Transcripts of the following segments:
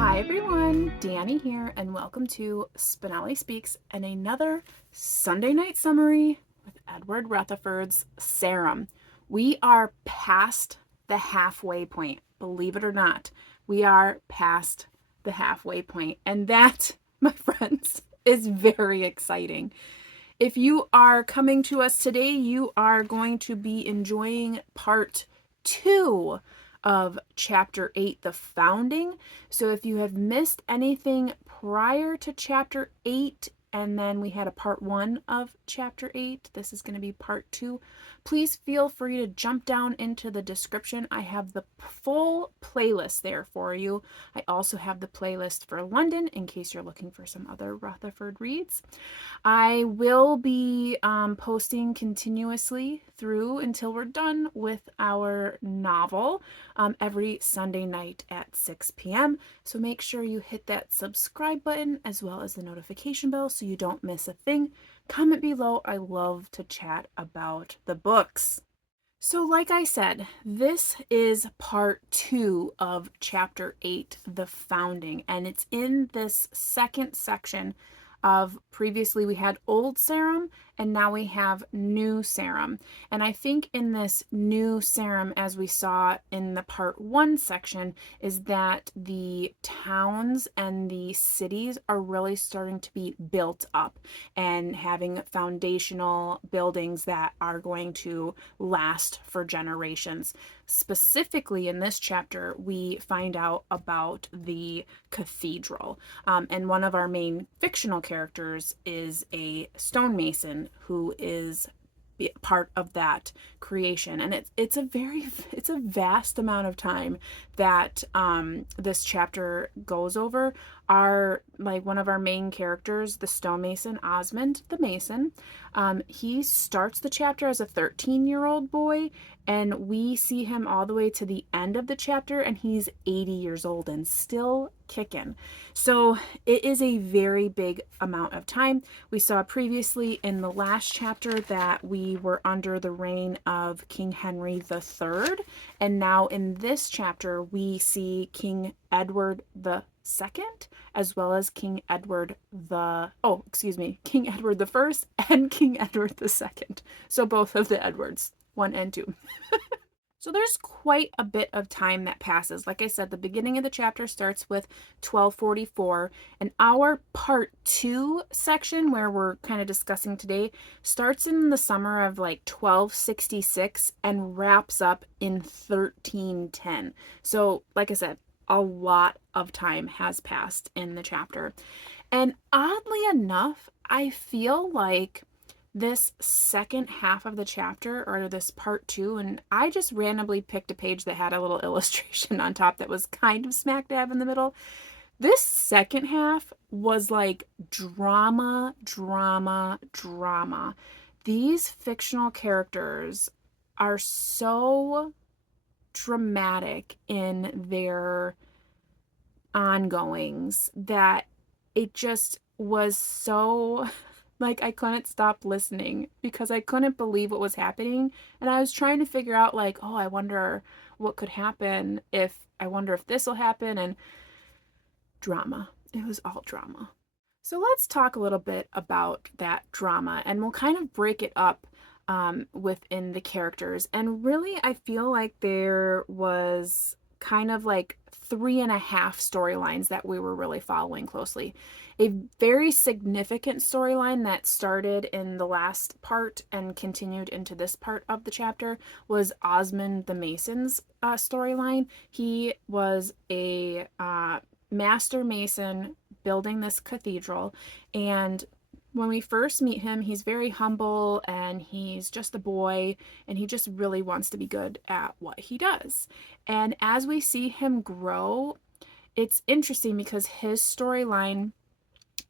Hi everyone, Danny here, and welcome to Spinelli Speaks and another Sunday night summary with Edward Rutherfurd's Sarum. We are past the halfway point, believe it or not. We are past the halfway point, and that, my friends, is very exciting. If you are coming to us today, you are going to be enjoying part 2 of chapter 8, the founding. So if you have missed anything prior to chapter 8, and then we had a part 1 of chapter 8, this is going to be part 2. Please feel free to jump down into the description. I have the full playlist there for you. I also have the playlist for London in case you're looking for some other Rutherfurd reads. I will be posting continuously through until we're done with our novel every Sunday night at 6 p.m. So make sure you hit that subscribe button as well as the notification bell so you don't miss a thing. Comment below. I love to chat about the books. So like I said, this is part 2 of chapter 8, the founding, and it's in this second section of previously we had old Sarum and now we have new Sarum. And I think in this new Sarum, as we saw in the part 1 section, is that the towns and the cities are really starting to be built up and having foundational buildings that are going to last for generations. Specifically in this chapter, we find out about the cathedral. And one of our main fictional characters is a stonemason who is part of that creation, and it's a vast amount of time that this chapter goes over. One of our main characters, the stonemason, Osmond the mason, he starts the chapter as a 13-year-old boy, and we see him all the way to the end of the chapter, and he's 80 years old and still kicking. So it is a very big amount of time. We saw previously in the last chapter that we were under the reign of King Henry III, and now in this chapter we see King Edward the Second, as well as King Edward King Edward the First and King Edward the Second. So both of the Edwards, 1 and 2. So there's quite a bit of time that passes. Like I said, the beginning of the chapter starts with 1244, and our part 2 section, where we're kind of discussing today, starts in the summer of like 1266 and wraps up in 1310. So like I said, a lot of time has passed in the chapter. And oddly enough, I feel like this second half of the chapter, or this part 2, and I just randomly picked a page that had a little illustration on top that was kind of smack dab in the middle. This second half was like drama, drama, drama. These fictional characters are so dramatic in their ongoings that it just was so like I couldn't stop listening because I couldn't believe what was happening, and I was trying to figure out like, oh, I wonder what could happen, I wonder if this will happen, and drama. It was all drama. So let's talk a little bit about that drama, and we'll kind of break it up within the characters. And really, I feel like there was kind of like 3.5 storylines that we were really following closely. A very significant storyline that started in the last part and continued into this part of the chapter was Osmond the Mason's storyline. He was a master mason building this cathedral, and when we first meet him, he's very humble and he's just a boy and he just really wants to be good at what he does. And as we see him grow, it's interesting because his storyline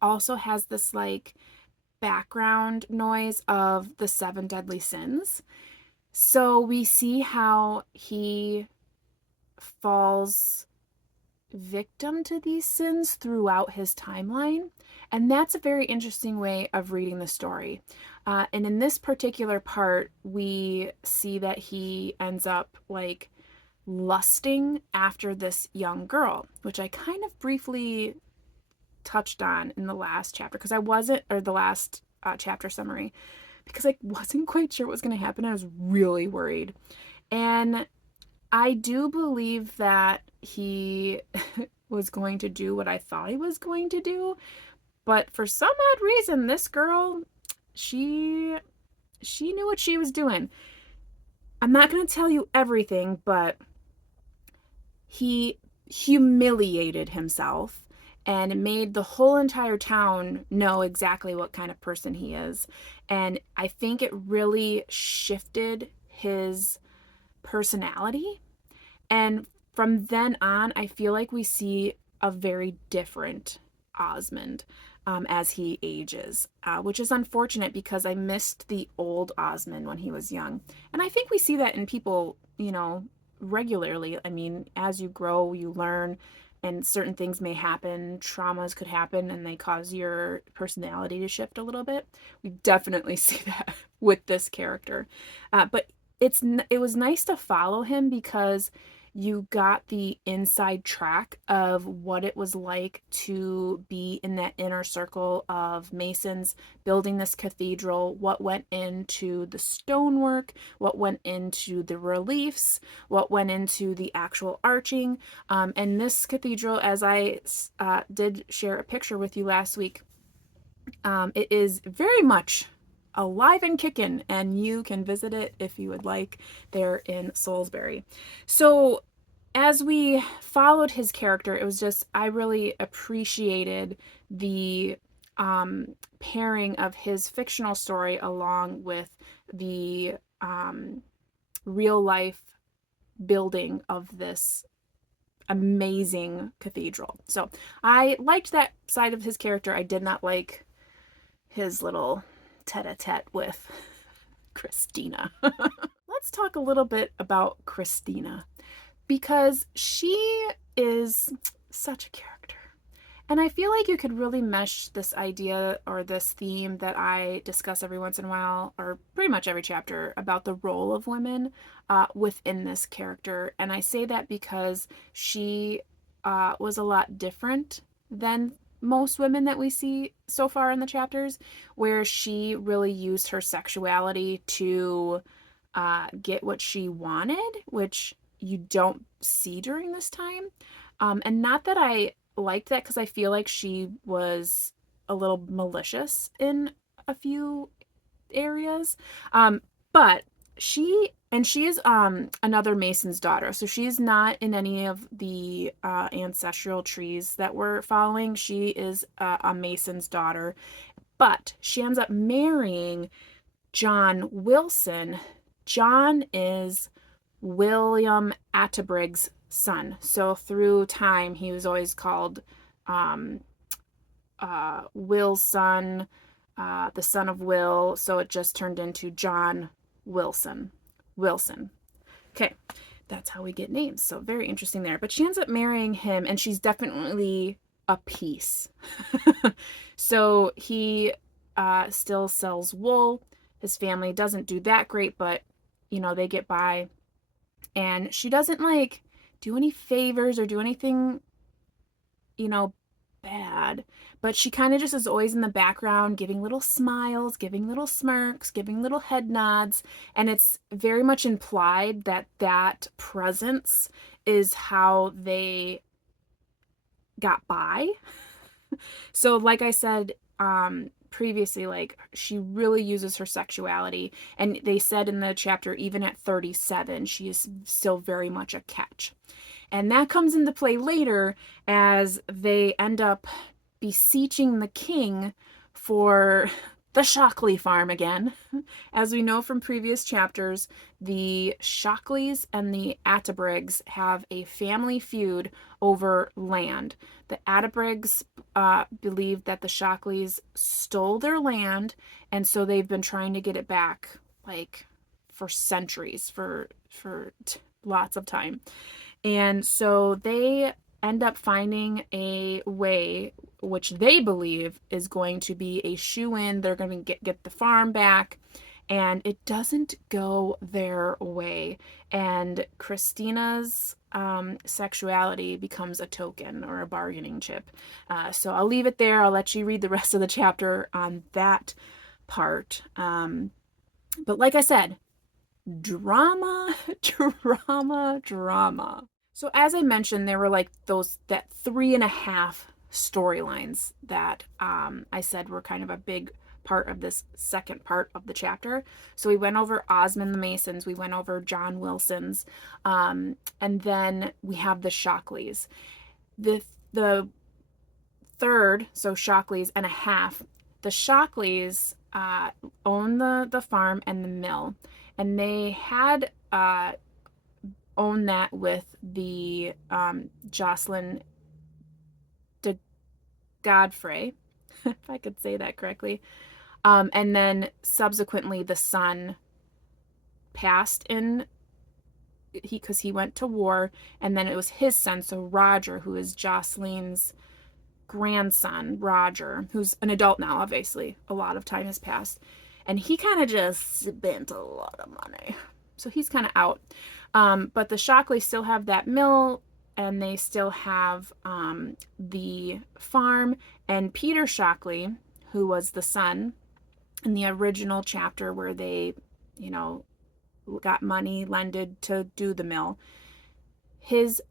also has this like background noise of the 7 deadly sins. So we see how he falls victim to these sins throughout his timeline, and that's a very interesting way of reading the story. And in this particular part, we see that he ends up like lusting after this young girl, which I kind of briefly touched on in the last chapter because I wasn't, or the last chapter summary, because I wasn't quite sure what was going to happen. I was really worried. And I do believe that he was going to do what I thought he was going to do. But for some odd reason, this girl, she knew what she was doing. I'm not going to tell you everything, but he humiliated himself and made the whole entire town know exactly what kind of person he is. And I think it really shifted his personality. And from then on, I feel like we see a very different Osmond as he ages, which is unfortunate because I missed the old Osmond when he was young. And I think we see that in people, regularly. I mean, as you grow, you learn, and certain things may happen, traumas could happen, and they cause your personality to shift a little bit. We definitely see that with this character. But it was nice to follow him because you got the inside track of what it was like to be in that inner circle of Masons building this cathedral, what went into the stonework, what went into the reliefs, what went into the actual arching. And this cathedral, as I did share a picture with you last week, it is very much alive and kicking, and you can visit it if you would like there in Salisbury. So as we followed his character, it was just, I really appreciated the pairing of his fictional story along with the real life building of this amazing cathedral. So I liked that side of his character. I did not like his little tete-a-tete with Christina. Let's talk a little bit about Christina, because she is such a character. And I feel like you could really mesh this idea or this theme that I discuss every once in a while, or pretty much every chapter, about the role of women within this character. And I say that because she was a lot different than most women that we see so far in the chapters, where she really used her sexuality to get what she wanted, which you don't see during this time. And not that I liked that, because I feel like she was a little malicious in a few areas. But she is another Mason's daughter, so she's not in any of the ancestral trees that we're following. She is a Mason's daughter, but she ends up marrying John Wilson. John is William Atterbury's son. So through time, he was always called Will's son, the son of Will. So it just turned into John Wilson. Okay, that's how we get names. So very interesting there. But she ends up marrying him, and she's definitely a piece. So he still sells wool. His family doesn't do that great, but they get by. And she doesn't do any favors or do anything, bad. But she kind of just is always in the background, giving little smiles, giving little smirks, giving little head nods. And it's very much implied that that presence is how they got by. So like I said previously, she really uses her sexuality. And they said in the chapter, even at 37, she is still very much a catch. And that comes into play later as they end up beseeching the king for the Shockley farm again. As we know from previous chapters, the Shockleys and the Atterburys have a family feud over land. The Atterburys believe that the Shockleys stole their land, and so they've been trying to get it back for centuries, for lots of time. And so they end up finding a way, which they believe is going to be a shoo-in. They're going to get the farm back, and it doesn't go their way. And Christina's sexuality becomes a token or a bargaining chip. So I'll leave it there. I'll let you read the rest of the chapter on that part. But like I said, drama, drama, drama. So as I mentioned, there were like that 3.5 storylines that I said were kind of a big part of this second part of the chapter. So we went over Osmond the Masons, we went over John Wilson's, and then we have the Shockleys. The third, so Shockleys and a half, the Shockleys own the farm and the mill, and they had owned that with the Jocelyn de Godfrey, if I could say that correctly. And then subsequently the son passed because he went to war, and then it was his son, so Roger, who is Jocelyn's grandson, Roger, who's an adult now, obviously. A lot of time has passed. And he kind of just spent a lot of money. So he's kind of out. But the Shockleys still have that mill, and they still have the farm. And Peter Shockley, who was the son in the original chapter where they, got money lended to do the mill, his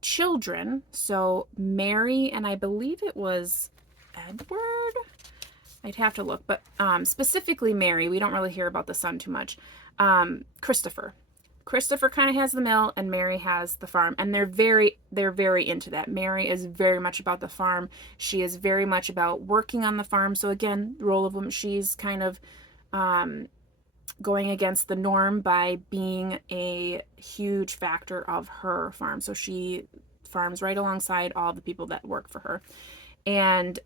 children, so Mary and I believe it was Edward, I'd have to look, but specifically Mary, we don't really hear about the son too much. Christopher kind of has the mill, and Mary has the farm, and they're very into that. Mary is very much about the farm. She is very much about working on the farm. So again, the role of woman, she's kind of going against the norm by being a huge factor of her farm. So she farms right alongside all the people that work for her. And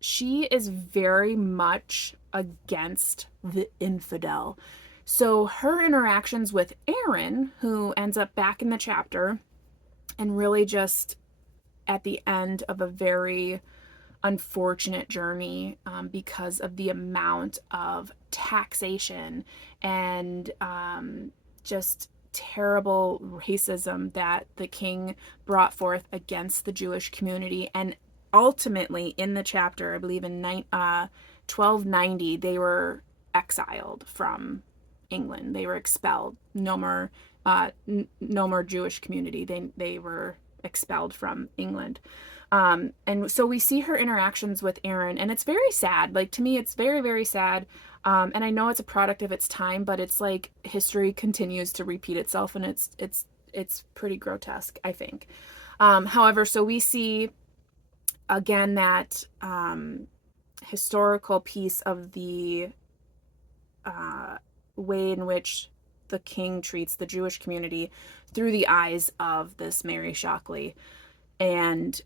she is very much against the infidel. So her interactions with Aaron, who ends up back in the chapter and really just at the end of a very unfortunate journey because of the amount of taxation and just terrible racism that the king brought forth against the Jewish community. And ultimately in the chapter, I believe in 1290, they were exiled from England. They were expelled. No more Jewish community. They were expelled from England. And so we see her interactions with Aaron, and it's very sad. Like, to me, it's very, very sad. And I know it's a product of its time, but it's like history continues to repeat itself, and it's pretty grotesque, I think. However, so we see again that historical piece of the way in which the king treats the Jewish community through the eyes of this Mary Shockley. And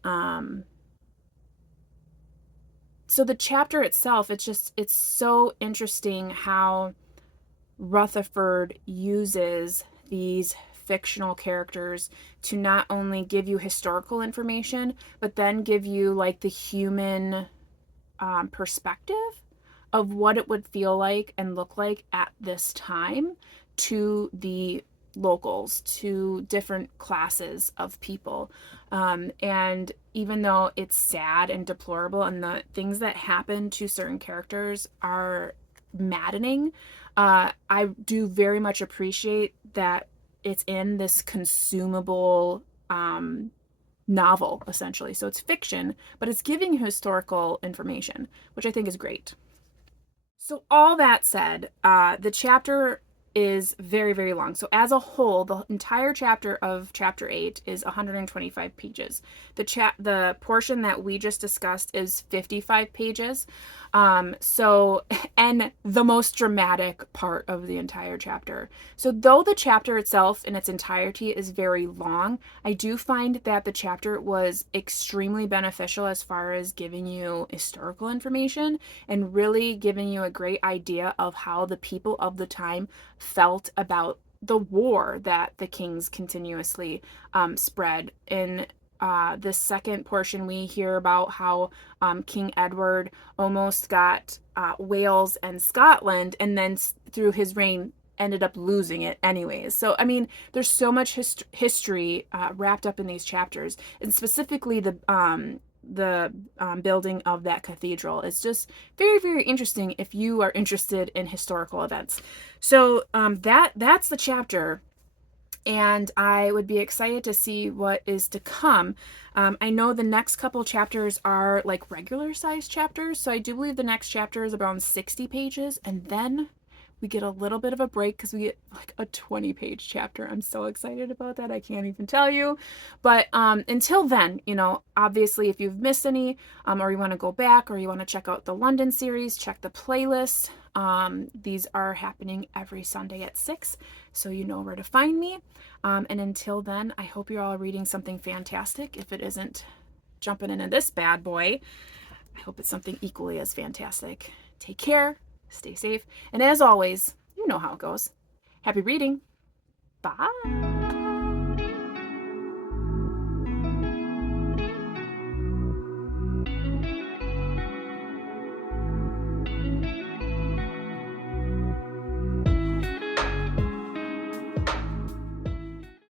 so the chapter itself, it's so interesting how Rutherfurd uses these fictional characters to not only give you historical information, but then give you like the human perspective of what it would feel like and look like at this time to the locals, to different classes of people. And even though it's sad and deplorable and the things that happen to certain characters are maddening, I do very much appreciate that it's in this consumable novel, essentially. So it's fiction, but it's giving historical information, which I think is great. So all that said, the chapter is very, very long. So as a whole, the entire chapter of chapter 8 is 125 pages. The portion that we just discussed is 55 pages. And the most dramatic part of the entire chapter. So though the chapter itself in its entirety is very long, I do find that the chapter was extremely beneficial as far as giving you historical information and really giving you a great idea of how the people of the time felt about the war that the kings continuously spread in this second portion, we hear about how King Edward almost got Wales and Scotland, and then through his reign ended up losing it anyways. So, I mean, there's so much history wrapped up in these chapters, and specifically the building of that cathedral. It's just very, very interesting if you are interested in historical events. So that's the chapter. And I would be excited to see what is to come. I know the next couple chapters are like regular size chapters, so I do believe the next chapter is around 60 pages, and then we get a little bit of a break because we get like a 20-page chapter. I'm so excited about that. I can't even tell you. But until then, you know, obviously if you've missed any or you want to go back or you want to check out the London series, check the playlist. These are happening every Sunday at 6, so you know where to find me. And until then, I hope you're all reading something fantastic. If it isn't jumping into this bad boy, I hope it's something equally as fantastic. Take care. Stay safe. And as always, you know how it goes. Happy reading. Bye.